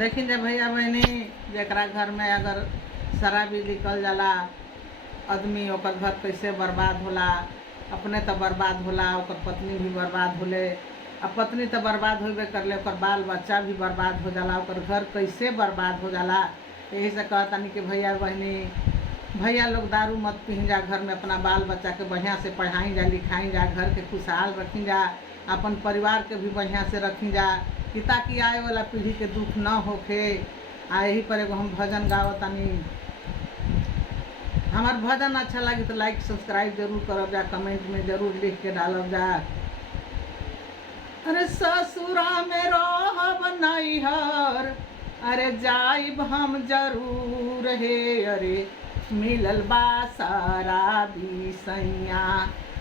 देखी जे भैया बहनी जरा घर में अगर शराबी निकल जाला आदमी ओकर घर कैसे बर्बाद होला। अपने तो बर्बाद होला, ओकर पत्नी भी बर्बाद होले। अब पत्नी तो बर्बाद होबे करले, ओकर बाल बच्चा भी बर्बाद हो जाला, ओकर घर कैसे बर्बाद हो जाला। यही से कहतानी कि भैया बहनी भैया लोग दारू मत पी जा, घर में अपना बाल बच्चा के बढ़िया से पढ़ाई जा, लिखाई जा, घर के खुशहाल रखी जा, अपन परिवार के भी बढ़िया से रखी जा कि ताकि आए वाला पीढ़ी के दुख न होखे। यही पर एगो हम भजन गावतानी। हमार भजन अच्छा लगी तो लाइक सब्सक्राइब जरूर करब जा, कमेंट में जरूर लिख के डालब जा। अरे ससुरा में रहब नैहर, अरे जाइब हम जरूर हे। अरे मिलल बा शराबी सैया,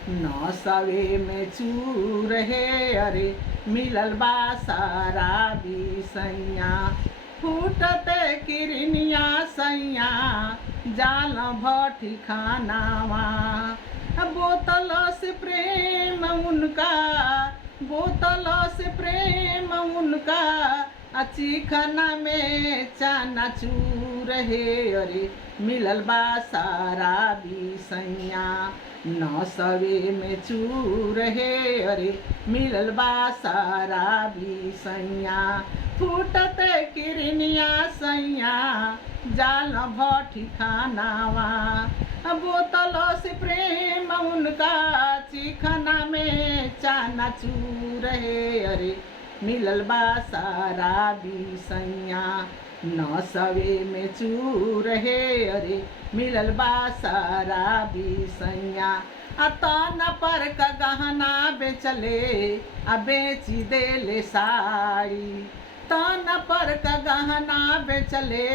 न सवे में चूर हे। अरे मिलल बा शराबी सैया, फूटते किरनिया सैया, जाल भट्टी खानावा। बोतल से प्रेम उनका, बोतल से प्रेम उनका, चिखना में चनाचूर हे। अरे मिलल बा शराबी सैया, न सवे में चूर हे। अरे मिलल बा शराबी सैया, फूटते किरनिया सैया, जाल भट्टी खानावा। बोतल से प्रेम उनका, चिखना में चनाचूर हे। अरे मिलल बा शराबी सैया, न सवे में चूर हे। अरे मिलल बा शराबी सैया, तन पर का गहना बेचले, बेची देले साड़ी। तन पर का गहना बेचले,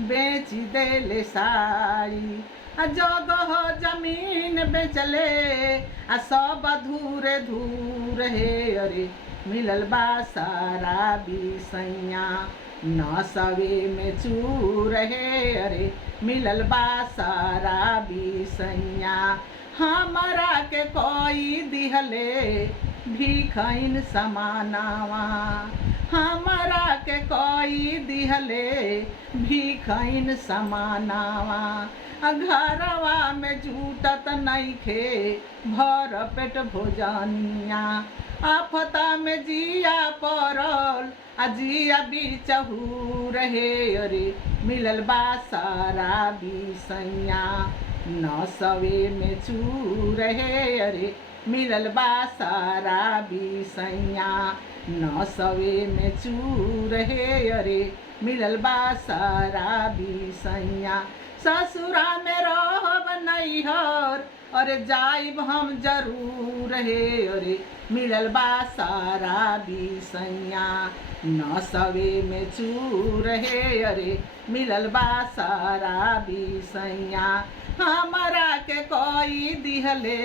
बेची देले साड़ी। जगह जमीन बेचले, सब धूरे धूर हे। अरे मिलल बा शराबी सैया, न सवे में चूर हे। अरे मिलल बा शराबी सैया, हमारा के कोई दिहले भीखैन समानावा। हमारा के कोई दिहले भीखैन समानावा। घरवा में जूटत नइखे भर पेट भोजनिया। आफता में जिया पड़ल, जिया बिचहूर हे। अरे मिलल बा शराबी सैया, न सवे में चूर हे। अरे मिलल बा शराबी सैया, न सवे में चूर हे। अरे मिलल बा शराबी सैया, ससुरा में रहब नैहर, अरे जाइब हम जरूर हे। अरे मिलल बा शराबी सैया, न सवे में चूर हे। अरे मिलल बा शराबी सैया, हमारा के कोई दिहले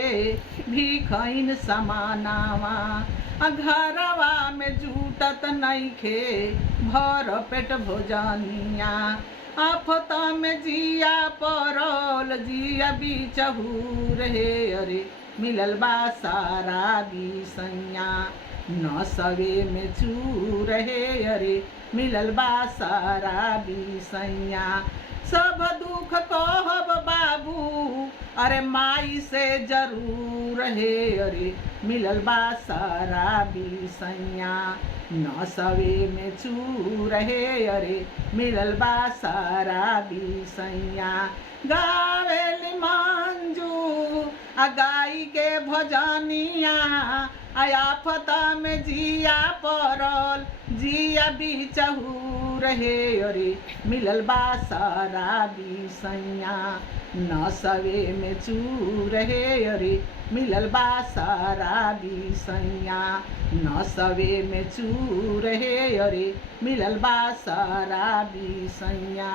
भीखैन समानावा। घरवा में जूटत नइखे भर पेट भोजनिया। आफत में जिया पड़ल, जिया बिचहूर हे। अरे मिलल बा शराबी सैया, न सवे में चूर हे। अरे मिलल बा शराबी सैया, सब दुख कहब बाबू, अरे माई से जरूर हे। अरे मिलल बा शराबी सैया, न सवे में चूर हे। अरे मिलल बा शराबी सैया, गावेली मंजू गाई के भजनिया। आफत में जिया पड़ल, जिया बिचहूर हे। अरे मिलल बा शराबी सैया, न सवे में चूर हे। अरे मिलल बा शराबी सैया, न सवे में चूर हे। अरे मिलल बा शराबी सैया।